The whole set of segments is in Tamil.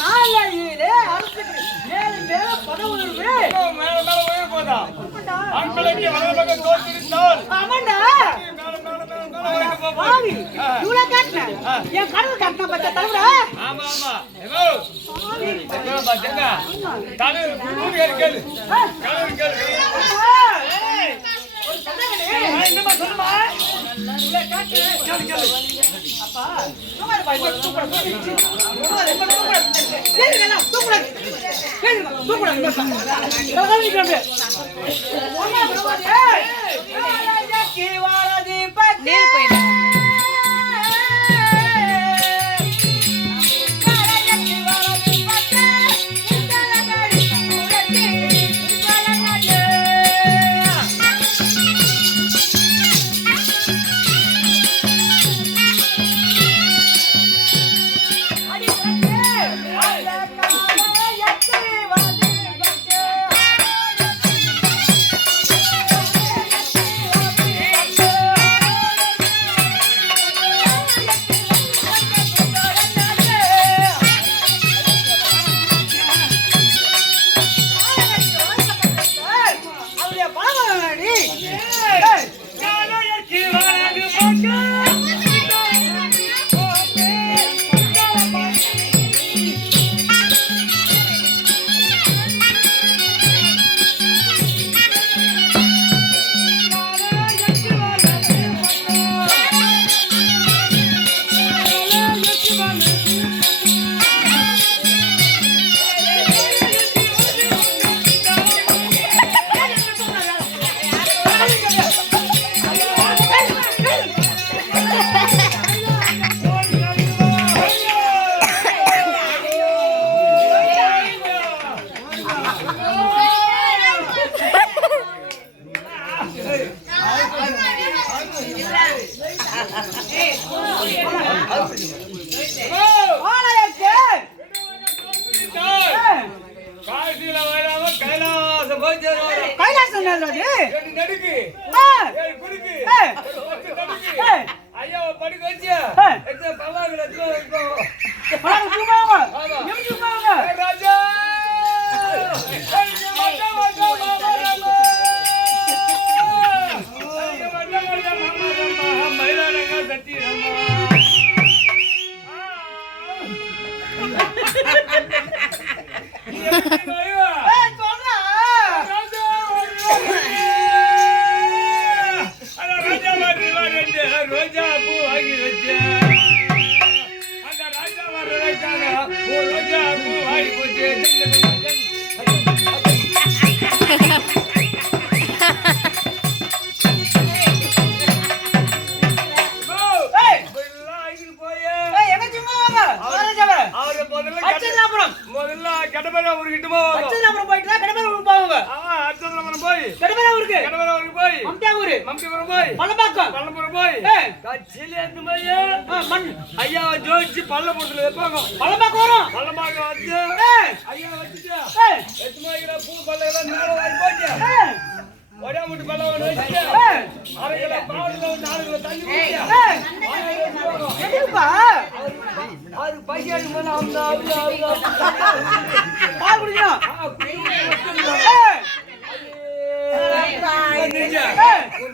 நாளையிலே அரசுக்கு மேலும் மேலும் பதவி உயர்வு மேல மேல உயர் போதா ஆண்களுக்கு வலதுபக்க தோற்றிருந்தால் ஆமாண்டா பாவி இவ்வளோ காட்டின என் கடவுள் காட்டின பச்சை தலைவரா ஆமா ஆமா ஏதோ பாத்தீங்க தலைவர் கூடி கேளு தலைவர் கேளு என்னமா சொல்லுமா இவ்வளோ காட்டு கேளு கேளு அப்பா சுமார் பாய் தூக்குற தூக்கிச்சு கேளுங்க தூக்குற கேளுங்க தூக்குற கவனிக்கிறோம் ஒண்ணா பிரபாதே ஏய் வாரதி பத்தி ஐயா ஜோதிச்சு பல்ல போட்டுல வைப்பாங்க பல்லபாக்கு வரும் பல்லபாக்கு வந்து ஐயா வச்சுட்டு எத்துமாயிர பூ பல்லெல்லாம் மேல வாங்கி போச்சு ஒரே முட்டு பல்ல ஒன்று வச்சுட்டு அரைக்கில பாலுல 4 கிலோ தண்ணி எதுப்பா அது பையன் போனா அந்த பால் குடிக்கணும்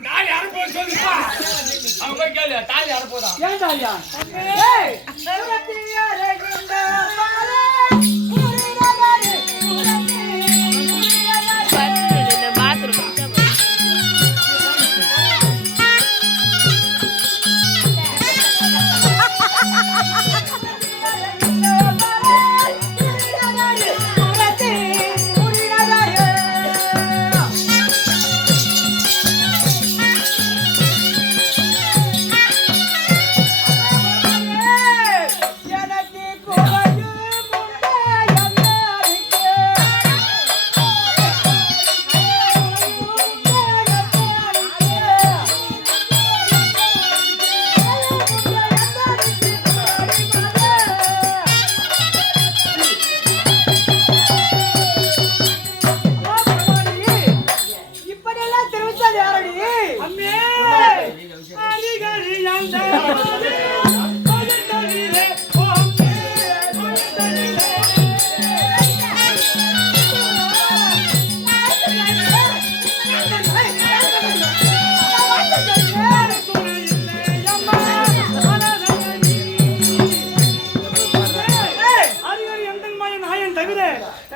தாலி அறுப்போ சொல்லுப்பா அவன் போய் கேளு தாலி அறுப்போதா ஏன் தாலியா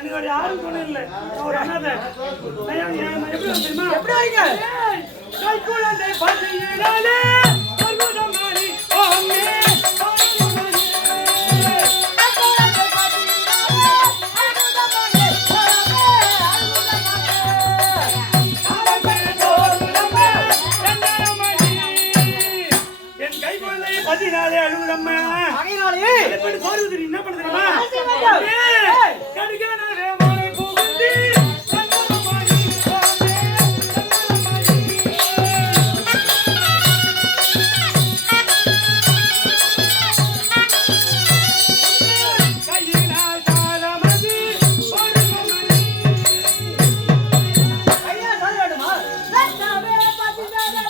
எனக்கு வேற யாரும் துணை இல்லை. நான் ஒரு அனாதை. நான் எப்படி வந்து தெரியுமா? எப்படி வைங்க? கைக்குழந்தை பசியினாலே அழுதமாரி ஓமே பதினாலே அழுகுதம்மா. எப்படி போறது தெரியும்? என்ன பண்ண தெரியுமா? கடுகானே மோனை புகுந்தி சந்தனமாரி ஓமே கையினால் தாளமதி ஒரு மணி. ஐயா சொல்ல வேண்டுமா? லட்சமே பதினாலே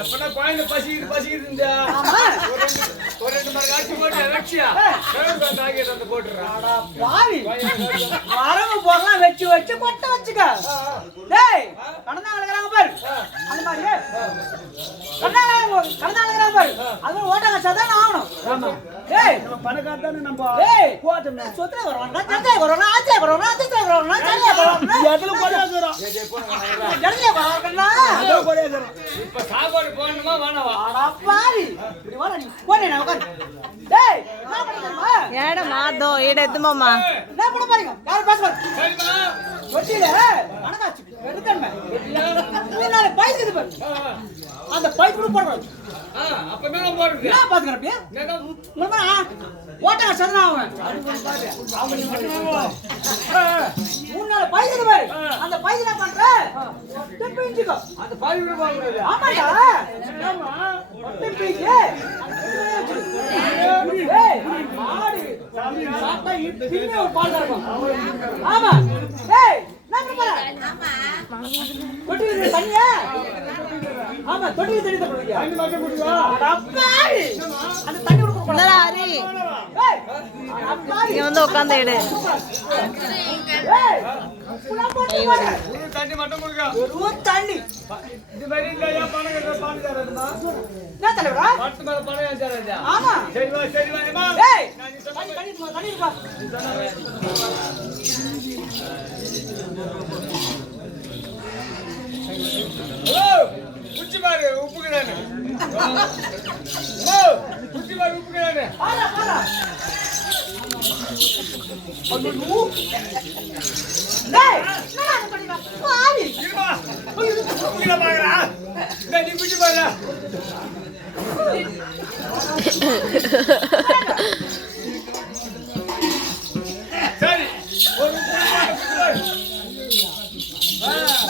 எப்பனா குழந்தை பசிக்குது இருந்தா ஒரு ரெண்டு மாதிரி காட்சி போட்டு வச்சியா தாக்கிட்டு வந்து போட்டுறான். பாவி வரவு போறலாம் வச்சு வச்சு கொட்ட வச்சுக்க. டேய் கடந்தா அழகறாங்க பாரு. அந்த மாதிரி கடந்தா அழகறாங்க பாரு. அது ஓட்டங்க சதான் ஆகணும். ஆமா. டேய் நம்ம பணக்கார தானே நம்ம. டேய் போட்டமே சொத்தே வரவனா சத்தே வரவனா ஆச்சே வரவனா அத்தே வரவனா சல்லே வரவனா எதுல போறாதறோம். ஜல்லே வரவனா அது போறாதறோம். இப்ப சாப்பாடு போடணுமா வேணாவா? அட பாவி இப்படி வர நீ போனே நான் உட்கார். டேய் என்ன பண்ணுறமா? ஏட மாதோ ஈட எத்துமாமா என்ன பண்ண பாருங்க? யார் பேச பாரு. சரிமா வெட்டில அடகாச்சு எடுத்தமே. மூணு பைக்குது பாரு. அந்த பைக்கு போடுறது. அப்ப மேல போடுறது. என்ன பாத்துக்கறப்பியா? உங்களமா ஓட்டங்க சதனா அவன். மூணு பைக்குது பாரு. அந்த பைக்கு என்ன பண்ற? டெப்பிஞ்சிக்கோ. அந்த பாதி கூட வாங்குறது. ஆமாடா. ஆமா. டெப்பிஞ்சி. ஏய் மாடு. சாப்பிட்டா இப்படியே ஒரு பால் இருக்கும். ஆமா. ஏய் நான் போறேன். ஆமா. தொட்டில தண்ணியா? ஆமா தொட்டில தண்ணி தரணும். தண்ணி மட்டும் குடிவா. அடப்பாவி. அந்த தண்ணி குடிக்க கூடாது. இந்தடா ஹரி ஏய் அடப்பாவி. இங்க வந்து உட்கார்ந்து எடு. ஏய் புலா போட்டு போடு. ஒரு தண்ணி மட்டும் குடிங்க. ஒரு தண்ணி. இது மாதிரி இல்லையா பணம் கட்ட பால் தரதுமா? என்ன தலைவரா? பட்டு மேல பணம் ஏச்சாரதா? ஆமா. சரிவா ஏமா. ஏய் தண்ணி பா. ஓ குச்சி பாரு உப்புக்குறானே. ஓ குச்சி பாரு உப்புக்குறானே. பாரா பாரா. அது நூ. டேய் என்னடா இது பண்ணிங்க? பாவி. இருமா. உப்புக்குற பாக்குறா. டேய் நீ குச்சி பாரு. சரி ஒரு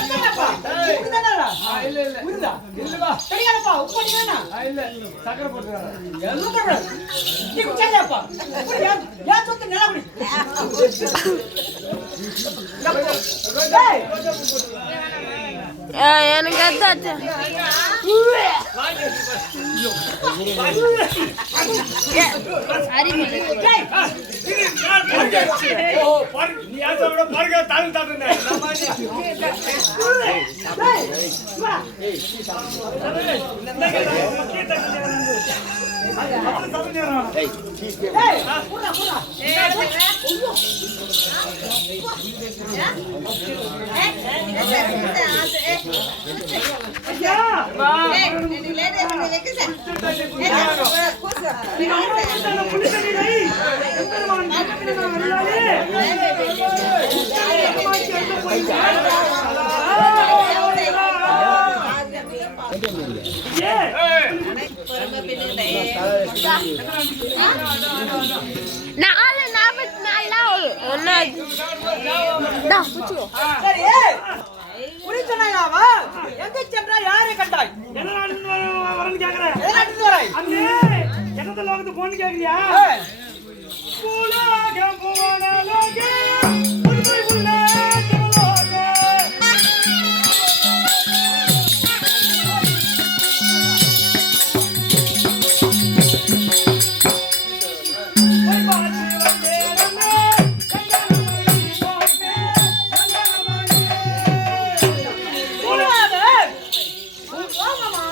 என்னடா? என்னடா? இல்ல உருடா. இல்லவா சரியாப்பா உப்பு பண்ணினா? இல்ல சக்கரை போட்டுறாங்க. என்ன பண்ற? நீ குச்சாதேப்பா. யா சொத்து நேரா குடி. டேய் எனக்கு எத்தாச்சு ஓ பாரு நீ யாசோட பாருங்க தாளம் தாடுனே குறி சொன்னாயாவா? எங்க சென்றாய்? யாரை கண்டாய்? என்ன நாட்டுல வரன்னு கேக்குறேன். எதை நாட்டுக்கு வராய்? அண்ணே என்னத்துல வந்து பொண்ணு கேக்குறியா? உலகம் புவனலோகே உண்மை உள்ள தேவலோகே. போய் பாத்து வந்தேனம்மே எங்கனமணி போமே எங்கனமணி. கூடாதர். வாங்கம்மா.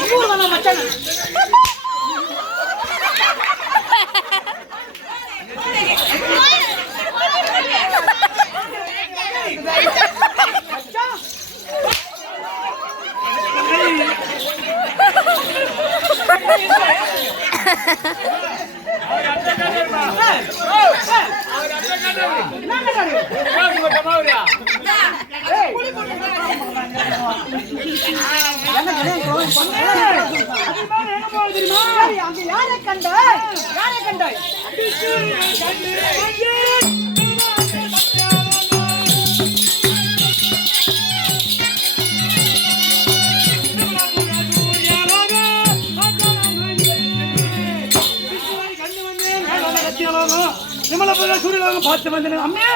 கூடுவானா மச்சான்? அங்க யாரை கண்டாய்? யாரை கண்டாய்? சூரியலோகம் பார்த்து வந்தேன் அம்மே.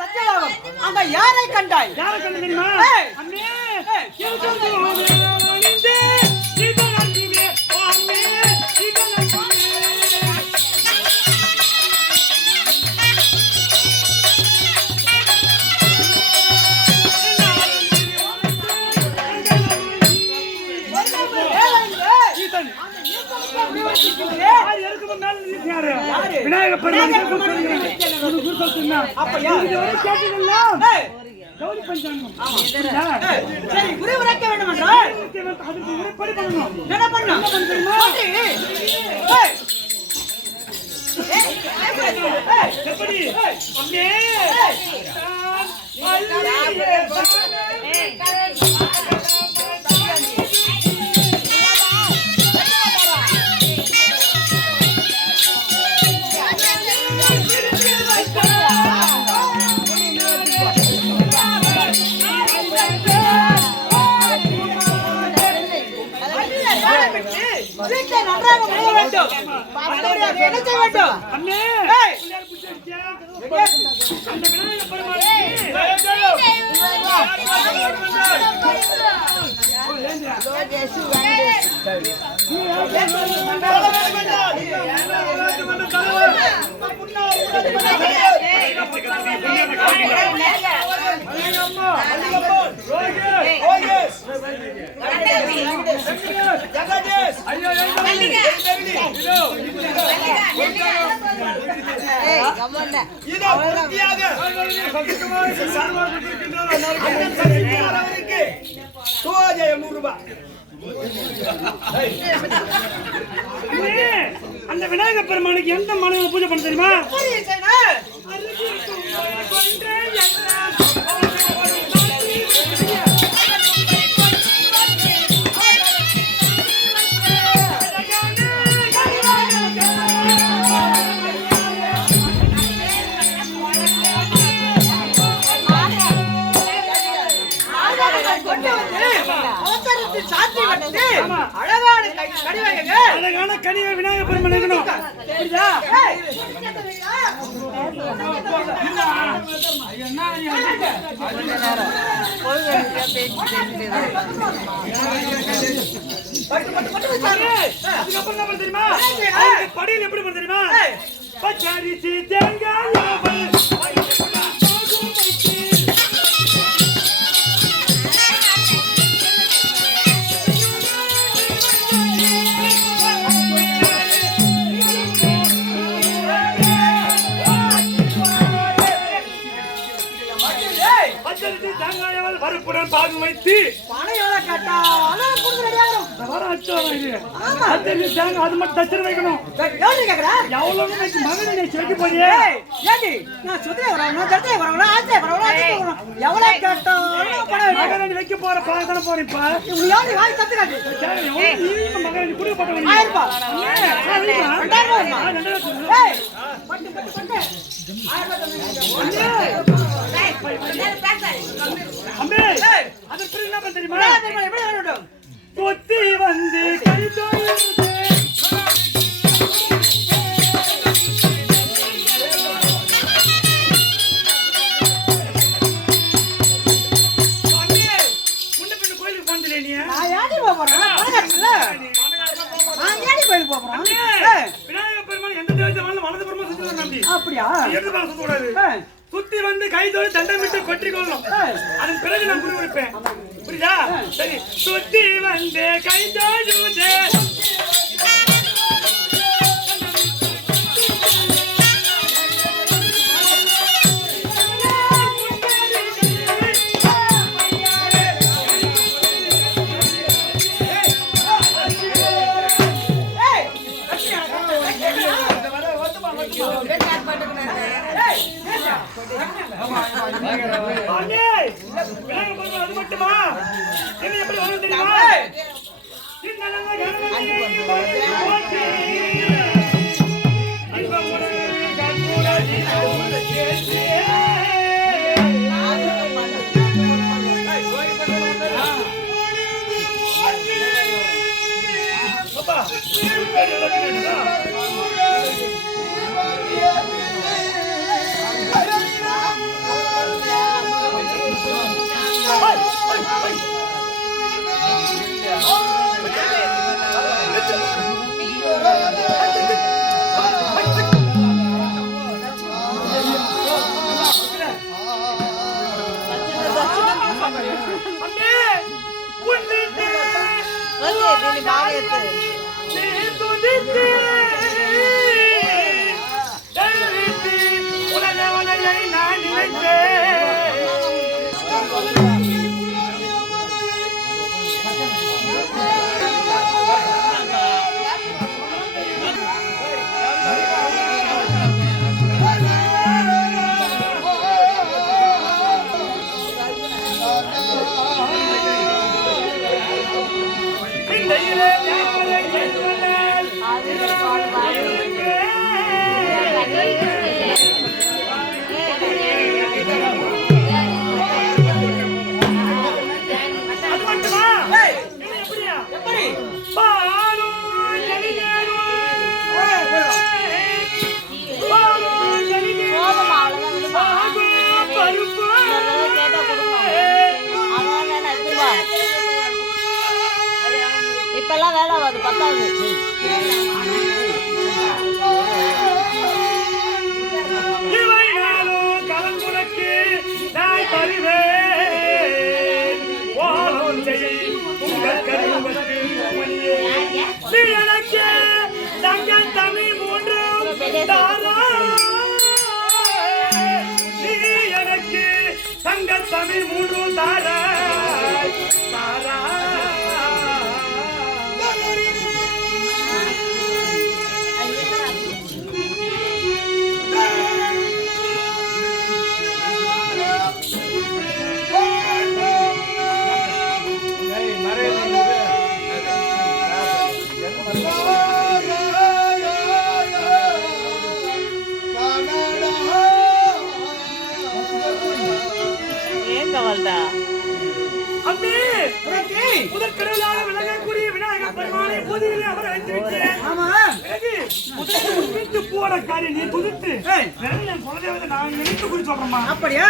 சத்தியலோகம். அங்க யாரை கண்டாய்? யாரை கண்டு தெரியுமா? அம்மே விநாயகப் பெருமான் கௌரி பஞ்சாங்கம். சரி, குறி உரைக்க வேண்டும் என்றால் அதுக்கு உரைப்படி பண்ணணும். என்ன பண்ணணும்? எப்படி? அம்மே வீட்டை நன்றாக மூட வேண்டும். என்ன செய்ய வேண்டும்? அம்மே ஏய், அந்த விநாயகப் பெருமானுக்கு அந்த விநாயகப் பெருமானுக்கு எந்த மலையில பூஜை பண்ண தெரியுமா? அழகான கனிவை விநாயகப் பெருமான் இருக்கணும். அதுக்கப்புறம் என்ன பண்ண தெரியுமா? படியில் எப்படி பண்ண தெரியுமா? பச்சரிசி தேங்காய் பருப்புடன் பாகு வைத்து அது மட்டும் தச்சு வைக்கணும். எவ்வளவு வைக்க போறியே? மகன் வைக்க போற பாக தானே போறேன். இப்ப மகன் குடி போட்டவங்க 1000 ரூபாய். 2000 ரூபாய். ஏய், பட்டு பட்டு பட்டு. 1000 அம்பே அது பிறகு என்ன பண்ண தெரியுமா ரூபாய். எப்படி வரட்டும்? கொத்தி வந்து கை தோயுதே நான் ஏடி போறேன். பணக்காரன்ல. நான் ஏடி கோயிலுக்கு போறேன். விநாயகர் பெருமாள் எந்த தேவதை வலது பெருமாள் சுத்தி வரணும் நம்பி அப்படியா? எது பாக்க கூடாது சுத்தி வந்து கை தோடு தண்டமிட்டு கொட்டி கொள்ளணும் அதன் பிறகு நான் குடி கொடுப்பேன் புரியுதா சரி சுத்தி வந்து கை தோடுதே அது மட்டுமா என்ன எப்படி வரும் தெரியுமா இப்பெல்லாம் வேலை ஆகாது பத்தாவது கலந்துனக்கு நான் தருவேன் எனக்கு தங்க தமிழ் மூன்று நீ எனக்கு தங்க தமிழ் மூன்று தாரா தாரா முதற்கடலாக விளங்கக்கூடிய விநாயகர் பெருமானை பொதியிலே அவர் அழைத்திருக்கிறேன். வீட்டு போற காரியம் நீ துதித்து என் குலதெய்வத்தை நான் நினைத்து குறி சொல்றேம்மா. அப்படியா?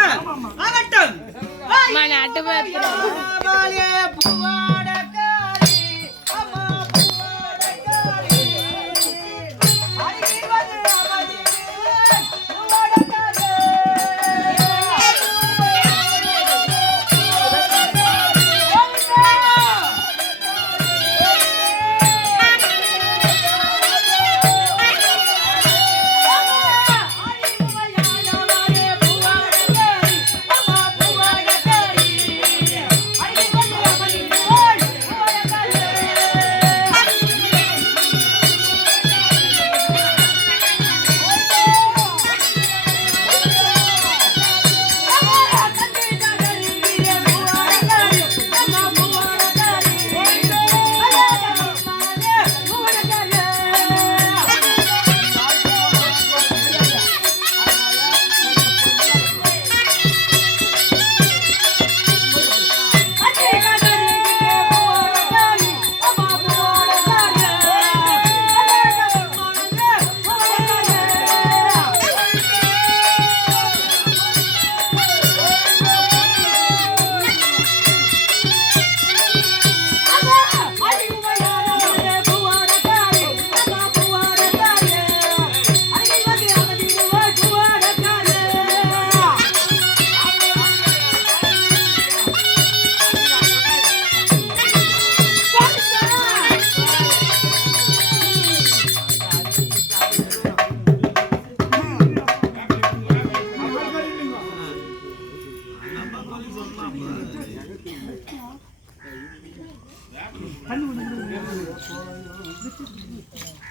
ஆகட்டும். நாட்டு Oh!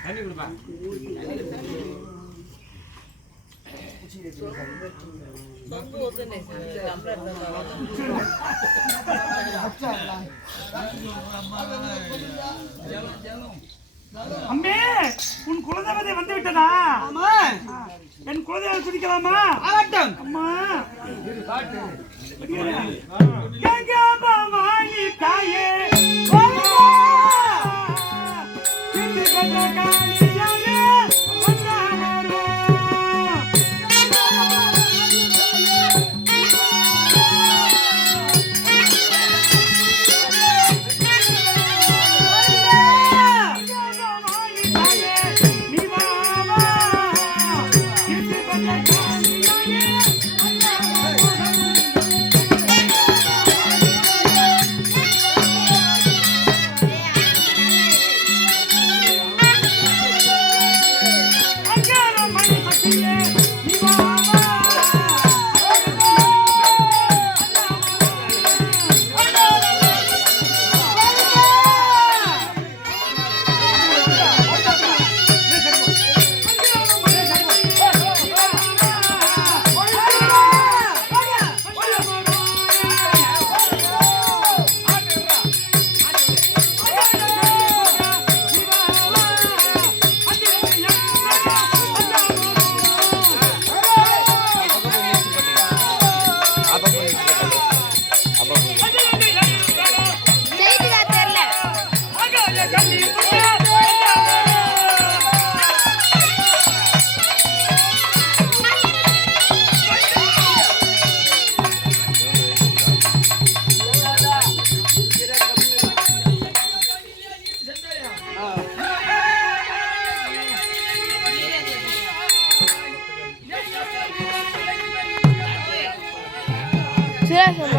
தண்ணி குடுப்பா. அம்மே உன் குலதேவதை வந்து விட்டதா? ஆமா என் குலதேவதை குடிக்கலாமா? ஆகட்டும் அம்மா இரு பாட்டு. கங்கா பவானி தாயே இந்த கதகாலியானே வந்தாரோ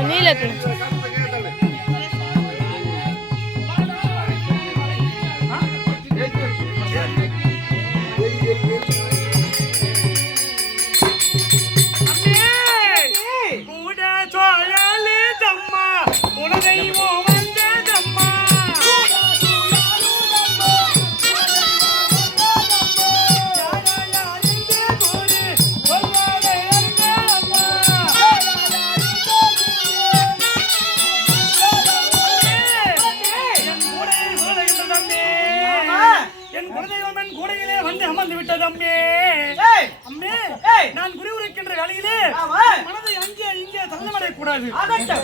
நீலத்து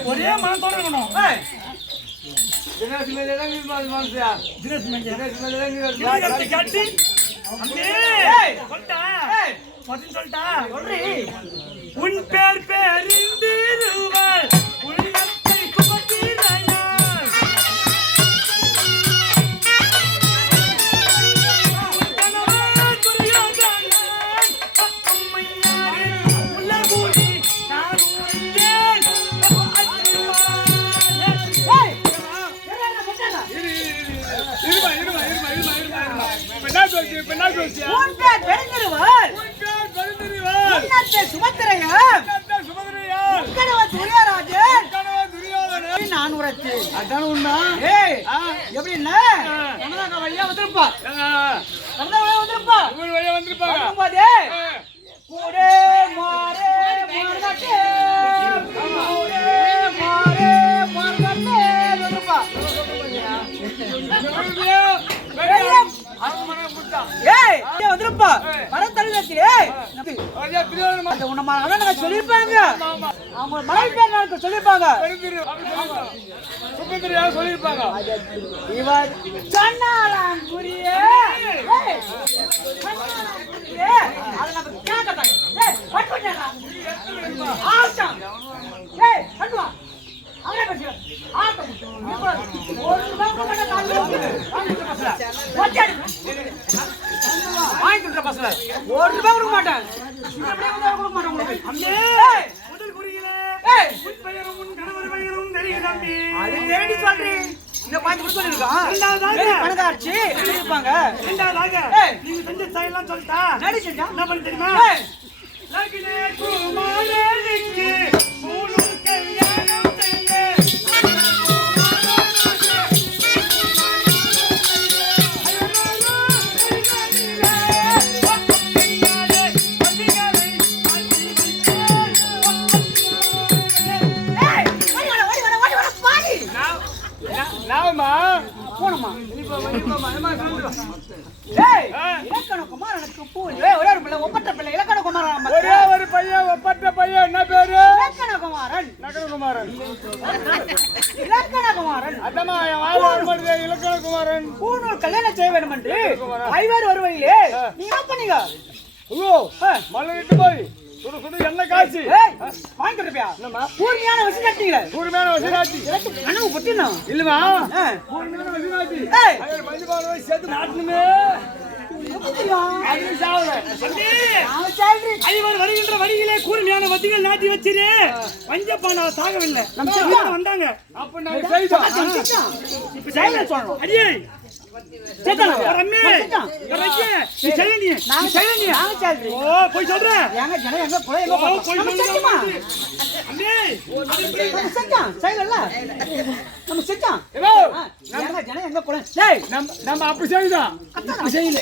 ஒரே மனத்தோட இருக்கணும். தினேஷ் மேல இறங்கி மனசியா. தினேஷ் மேல தினேஷ் மேல இறங்கி காட்டி அம்மே சொல்லிட்டா பதில் சொல்லிட்டா உன் பேர் பேரிந்திருவாள் உள்ளத்தை குமத்திரையாள் கணவன் துரியோதனன் அம்மையாரே உள்ளபூடி நான் உரைத்தேன் நான் உரைச்சு அதான் உண்டா எப்படின்னா வழியா வந்திருப்பா வந்திருப்பா வழியா வந்திருப்பாங்க. கூடே மாறே மாறே மாறே மாறே வந்திருப்பா வந்திருப்பா வர தள்ளிலே உன்ன சொல்லிருப்பாங்க அவங்க மலை பேர் நாளுக்கு சொல்லிருப்பாங்க சொல்லிருப்பாங்க. இவர் சொன்னாலாம் புரிய அதை நம்ம கேட்கத்தாங்க அவனே பேசுகிறேன் ஒரு ரூபாய் கொடுக்க மாட்டேன் முதல் குறியிலே உன் பெயரும் உன் கணவர் பெயரும் தெரியும் தம்பி. அது தேடி சொல்றேன் இந்த பாஞ்சு கொடுத்து இருக்கான் பணக்காட்சி இருப்பாங்க இரண்டாவதாக நீங்க செஞ்ச செயலாம் சொல்லிட்டா நடி செஞ்சா என்ன பண்ண தெரியுமா? லக்னே குமாரனுக்கு மூணு கல்யாணம் செய்ய டேய் இலக்கண குமாரனுக்கு பூ ஒரே ஒரு பிள்ளை ஒப்பற்ற பிள்ளை இலக்கண குமாரன் ஒரே ஒரு பையன் ஒப்பற்ற பையன் என்ன பேரு இலக்கண குமாரன் நகரகுமாரன் இலக்கண குமாரன் அதமா என் வாயில வரும்போது இலக்கணகுமாரன் பூநூல் கல்யாணம் செய்ய வேண்டும் என்று ஐவர் வருவையிலே நீ என்ன பண்ணீங்க ஐயோ மல்லிட்டு போய் சுடு சுடு எண்ணெய் காய்ச்சி வாங்கிட்டு இருப்பியா கூர்மையான வசி கட்டிங்களே கூர்மையான வசனாச்சி கனவு பொட்டினோம் இல்லமா கூர்மையான வசனாச்சி மஞ்சள் பால் சேர்த்து நாட்டணுமே அது சாவல ஐவர் வருகின்ற வழியிலே கூர்மையான வத்திகள் நாட்டி வச்சிரு பஞ்சப்பான சாகவில்லை நம்ம வந்தாங்க அப்ப நாங்க செய்தோம் இப்ப செய்யல சொல்லணும் அடியே போய் சொல்றேன் எங்க ஜனம் எங்க போய் எங்க நம்ம செஞ்சோமா செஞ்சோம் செய்யல நம்ம செஞ்சோம் எங்க ஜனம் எங்க போல டேய் நம்ம அப்படி செய்தோம் அப்படி செய்யல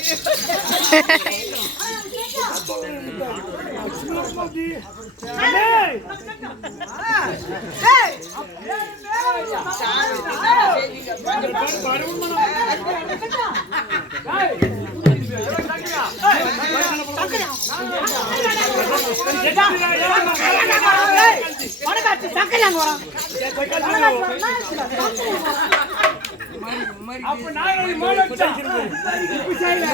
அப்ப நாங்க மோலச்சா இப்ப செய்யல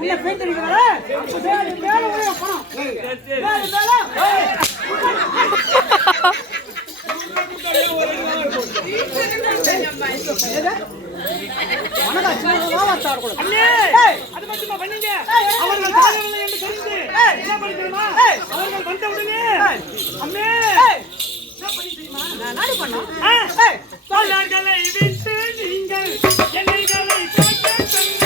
உள்ள பெயிண்ட் அடிக்கறா மேல உள்ள போறோம் அது மட்டுமா பண்ணீங்க அவர்கள் தாங்கவில்லை என்று தெரிந்து என்ன பண்ணிக்கிறோமா அவர்கள் வந்த உடனே அம்மே நாடி பண்ணோம் பலர்களை விட்டு நீங்கள் என்னைகளை காக்க சொல்லி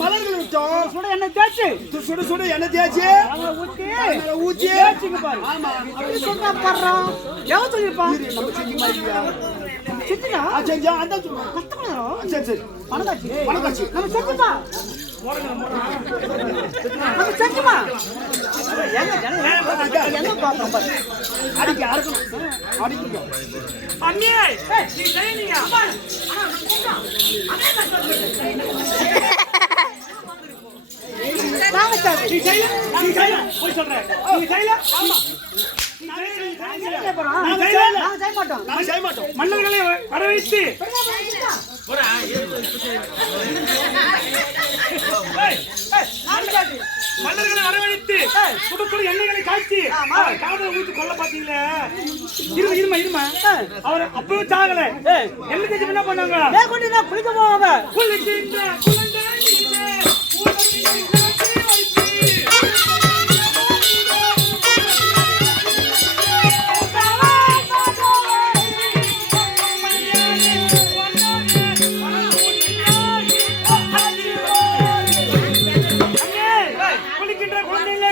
மலர்கள் விட்டோம் சுட எண்ணெய் தேய்ச்சி சுடு சுடு எண்ணெய் தேய்ச்சி ஊத்தி ஊத்தி தேய்ச்சிங்க பாரு அப்படி சொன்னா பண்றோம் எவ்வளவு சொல்லிருப்பான் செஞ்சுனா செஞ்சா அந்த கஷ்டப்படுறோம் சரி சரி பணக்காட்சி பணக்காட்சி நம்ம செஞ்சுமா நம்ம செஞ்சுமா என்ன பாப்போம் பாரு அடிக்க அறுக்கணும் அடிக்குங்க அம்மே நீ செய்யீங்க நீ செய்யல போய் சொல்றேன் நீ செய்யல ஆமா நாங்க செய்ய மாட்டோம் மன்னர்களை வர வைத்து மன்னர்களை வரவழைத்து சுடுக்குழு எண்ணெய்களை காய்ச்சி காதல ஊற்றி கொல்ல பாத்தீங்களே இருமா அவர் அப்பவும் சாகல என்ன தெரிஞ்சு என்ன பண்ணாங்க குளிக்க போவாங்க குளிக்கின்ற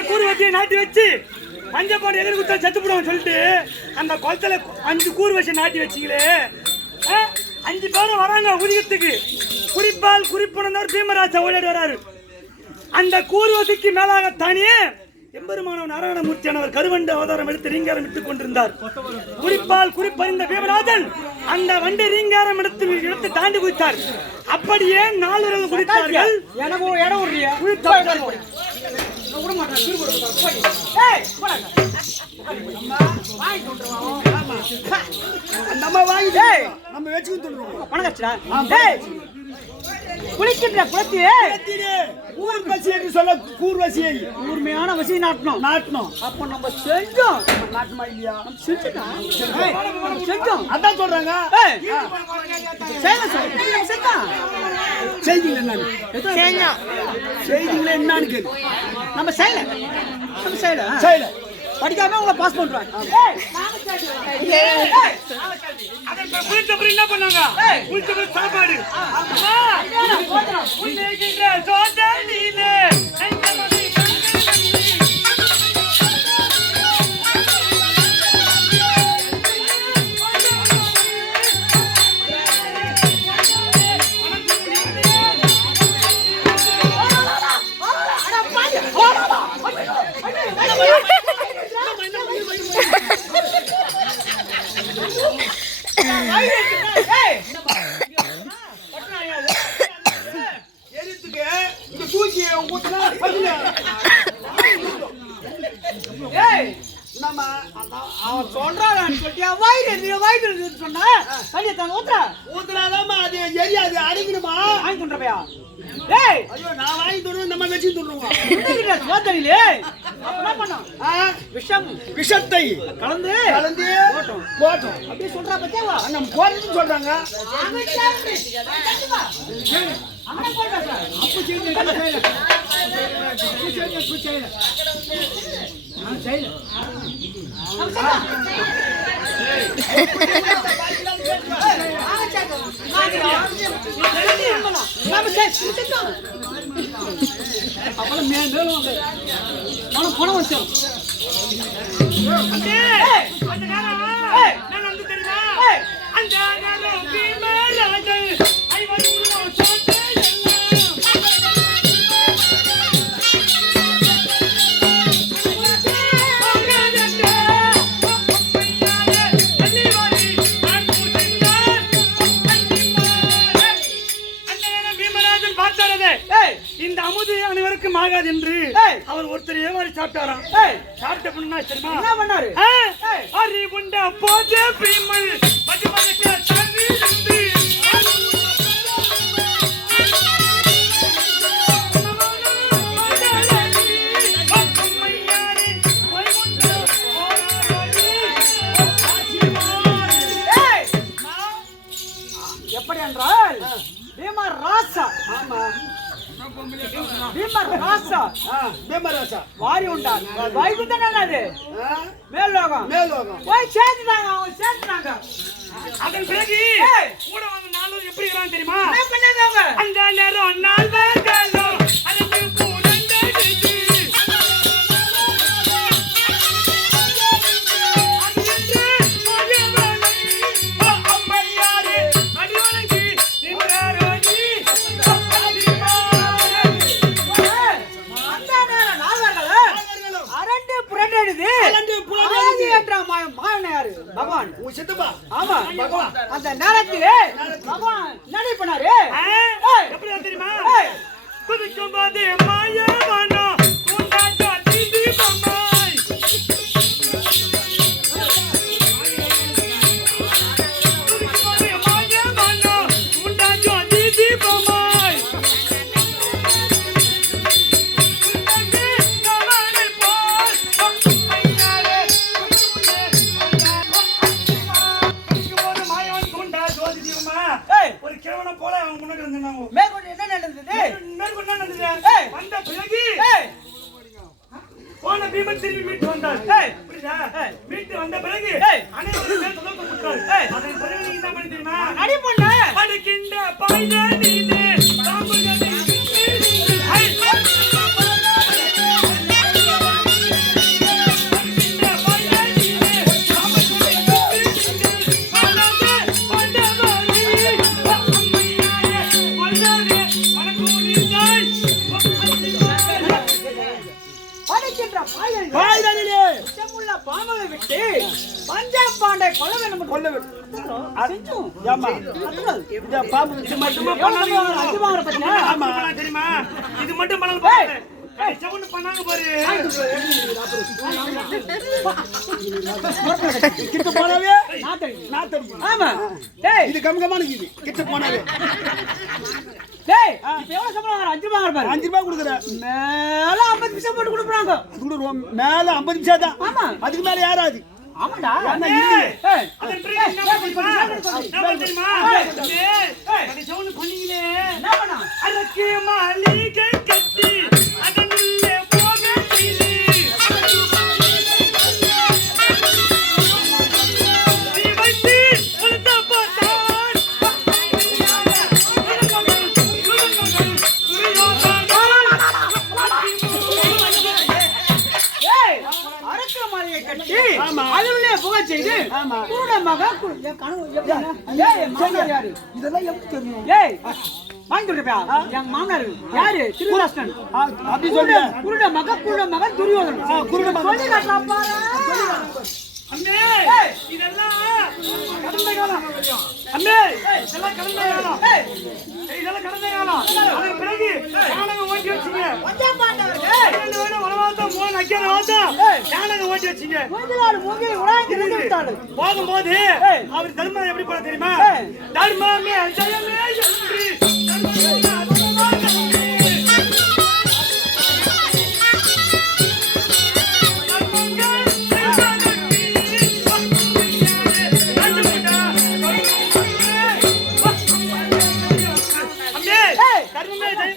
குழந்தை நாட்டி வச்சு பஞ்சப்பாடு எதிர் குத்தா செத்து போடுவாங்க சொல்லிட்டு அந்த குளத்துல 5 கூறு வச்சு நாட்டி வச்சிங்களே 5 பேரும் வராங்க உதிகத்துக்கு குறிப்பால் குறிப்புணர்ந்தவர் பீமராஜா ஓடிட்டு வராரு அந்த கூறுவதிக்கு மேலாக தானே எம்பெருமானவன் நாராயணமூர்த்தியானவர் கருவண்டு அவதாரம் எடுத்து ரீங்காரம் இட்டுக் கொண்டிருந்தார் குறிப்பால் குறிப்பறிந்த பீமராஜன் அந்த வண்டி ரீங்காரம் எடுத்து தாண்டி குதித்தார் அப்படியே 4 இரவு குடித்தார்கள் எனக்கு இடம் விடுறியா நம்ம வாங்கி நம்ம வச்சுக்கிட்டு பணம் கட்சிடா குளிக்கின்ற குளத்திலே குளத்திலே ஊர்வசி என்று சொல்ல கூர்வசியை கூர்மையான வசி நாட்டணும். நாட்டணும். அப்ப நம்ம செஞ்சோம். நாட்டுமா இல்லையா? நம்ம செஞ்சோம். அதான் சொல்றாங்க. ஏய், செய்யல சொல்லு. செஞ்சோம். செய்திகள் என்னன்னு செஞ்சோம். செய்திகள் என்னன்னு கேளு. நம்ம செய்யல. செய்யல. படிக்காம உங்களை பாஸ் பண்றாங்க. அதன் குளிச்ச அப்புறம் என்ன பண்ணாங்க? குளிச்ச அப்புறம் சாப்பாடு. உன்னைகின்ற சோதனையிலே எரித்துக்கு இந்த தூக்கி ஊத்துனா பல்லுல. ஏய், நம்ம அவன் சொல்றான்னு சொல்லிட்டு வயிறு சொன்னா தண்ணியை தாங்க ஊத்துனாதாம்மா அது எரியாது, அடிக்கணுமா? வாங்கி கொண்டவையா? ஏய், ஐயோ, நான் வாங்கி தருவேன், நம்ம வச்சு தருவோம். சோதனையிலே என்ன பண்ணோம்? விஷம் விஷத்தை கலந்து கலந்து போட்டோம். அப்படியே சொல்றா பத்தியாவா? நம்ம போறதுன்னு சொல்றாங்க. அப்புறம் மேலும் பணம் வச்சோம். அந்த நேரம் நான் வந்து தெரியுமா? அந்த நேரம் பீமராஜன் ஐவரும் இந்த அமுது அனைவருக்கும் ஆகாது என்று அவர் ஒருத்தர் ஏமாறி சாப்பிட்டாராம். சாப்பிட்ட பண்ணா தெரியுமா என்ன பண்ணாரு? அறிவுண்ட போது பீமல் மதுமனுக்கு தண்ணி இருந்து எப்படி என்றால் பீமர் ராசா. ஆமா, பீமர் ராசா பீமராசா வாரி உண்டார். வைகுந்தன் என்னது? மேல்லோகம். போய் சேர்த்துட்டாங்க. அவங்க சேர்த்துட்டாங்க. அதன் பிறகு கூட வந்து நாலு எப்படி இருக்கான்னு தெரியுமா? என்ன பண்ணாங்க அவங்க? அந்த நேரம் நால்வர்களும் அதுக்கு புரண்டடிச்சு அம்மையாரே அடிவணங்கி நின்றாரோடி அந்த நேரம் நால்வர்களும் அரண்டு புரண்டெடுது. ஆதி என்ற மாயனாரு பகவான். உன் சித்தப்பா. ஆமா பகவான். அந்த நேரத்திலே பகவான் என்ன பண்ணாரு? எப்படி தெரியுமா? குதிக்கும் போது மாயவானோ உண்டாச்சோ தீதி பொம்மாய். குதிக்கும் போது மாயவானோ உண்டாச்சோ தீதி பொம்மாய். கவலை போல் ஐயாரே குதிக்கும் மாயவன் தூண்டா ஜோதி தீபமா. ஒரு கேவனை போல அவன் முன்னாடி இருந்தாங்க. மேற்கொண்டு என்ன நடந்தது? மேற்கொண்டு என்ன நடந்தது? வந்த பிறகு போன பீமன் திரும்பி மீட்டு வந்தார். புரியுதா? மீட்டு வந்த பிறகு அனைவரும் சேர்ந்து தூக்கம் போட்டார். அதன் பிறகு நீங்க என்ன பண்ணி தெரியுமா? அடி பண்ண அடிக்கின்ற பாய்ந்த நீனே தாம்புகதை படிக்கின்ற பாய்தலிலே விஷமுள்ள பாம்பை விட்டு பஞ்சாப் பாண்டை கொல்ல வேண்டும். கொல்ல செஞ்சோம். ஏமா இந்த பாம்பு இது மட்டும் பண்ணாங்க. அஞ்சுமாங்கிற பத்தியா? ஆமா தெரியுமா? இது மட்டும் பண்ணல. சவுண்ட் பண்ணாங்க பாரு. கிட்ட போனவே நாத்தடி. ஆமா. டேய் இது கம்கமான இது கிட்ட போனவே டேய் இப்ப எவ்வளவு சம்பளம் வாங்குற 5 ரூபாய் வாங்குற பாரு 5 ரூபாய் கொடுக்குறேன். மேல 50 பைசா போட்டு கொடுக்குறாங்க மேல 50 பைசா தான். ஆமா அதுக்கு மேல ஏறாது. ஆமாடா ஏன்னா இல்லையே. ஏய் அதன் ட்ரீட் என்ன தெரியுமா? அது சவுண்ட் பண்ணீங்களே. என்ன பண்ணா அரக்கு மாளிகை கட்டி அதனுள்ளே போக செய்து நீ வைத்து உளுத்த போட்டான் ஏய் அரக்க மாளிகை கட்டி ஆமா. அதுலயே புகை செய்து ஆமா. குருட மக என் கனவு எப்படின்னா ஏய் மாமனார் யாரு இதெல்லாம் எப்படி தெரியும்? ஏய் வாங்கி கொடுப்பா என் மாமனார் யாரு திருவிழாஸ்டன் அப்படி சொல்லுங்க. குருட மக துரியோதன் குருட மக. சொல்லி காட்டலாம் பாரு அம்மே இதெல்லாம் கடந்த காலம். அம்மே இதெல்லாம் கடந்த காலம். இதெல்லாம் கடந்த காலம். அதுக்கு பிறகு யானகம் ஓட்டி வச்சீங்க. கொஞ்சம் பாண்டவர்கள் 12 வருடம் வனவாசம் 3 அக்கியார வாசம் யானகம் ஓட்டி வச்சீங்க. மூங்கிலாடு மூங்கி உலாங்கி நின்று விட்டாரு போகும்போது அவர் தர்மம் எப்படி போல தெரியுமா? தர்மமே ஜெயமே என்று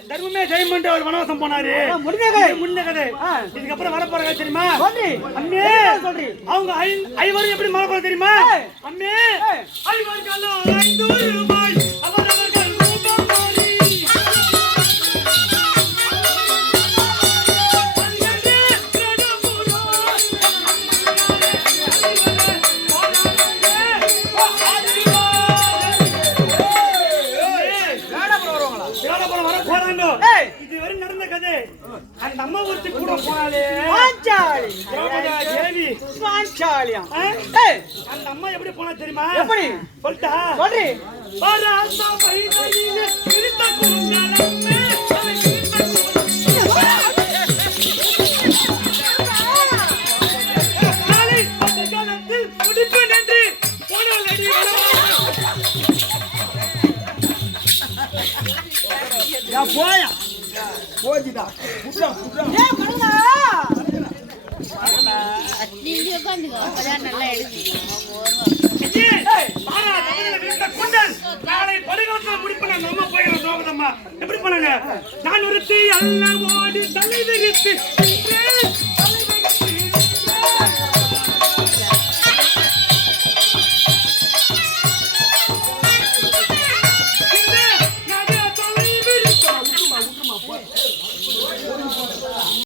தர்மமே ஜெயம் என்று அவர் வனவாசம் போனாரு. முடிஞ்ச கதை. முன்ன கதை. இதுக்கப்புறம் வரப்போற கதை தெரியுமா? சொல்றி அம்மே சொல்றி அவங்க ஐவரும் எப்படி மழை போல தெரியுமா? அம்மே ஐவர்களும் 500 ரூபாய் அவரவர்கள் ரூபாய் மாறி இதுவரை நடந்த கதை. அந்த அம்மா ஒருத்தி கூட போனாலே பாஞ்சாலி திரௌபதி தேவி. பாஞ்சாலியா ஆ? ஏய் அந்த அம்மா எப்படி போனா தெரியுமா? எப்படி? சொல்லிட்டா? சொல்றி பராசா பைதலிலே கிருத்த குண்டலமே அவ கிருத்த நாளை பக்கத்தில் முடிப்பு நின்று போனால் அடி யா போயா போஜிடா புட்றா ஏ மண்ணா நீங்க உட்காந்துக்கோ அப்பதான் நல்லா எடுத்துக்கலாம் நாளை படுகளத்தில் முடிப்பன நம்ம போயிடும். எப்படி பண்ணாங்க? நான் ஒருத்தி அல்ல ஓடி தலை விரித்து